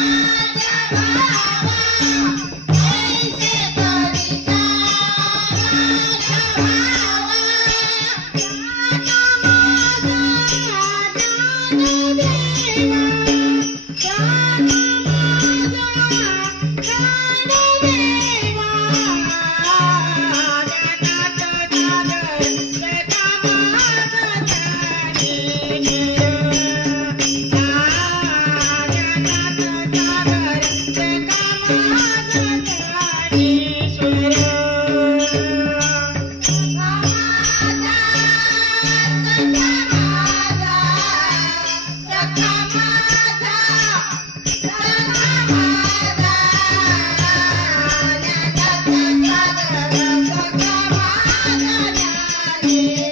Ah! ಮಾಯೇ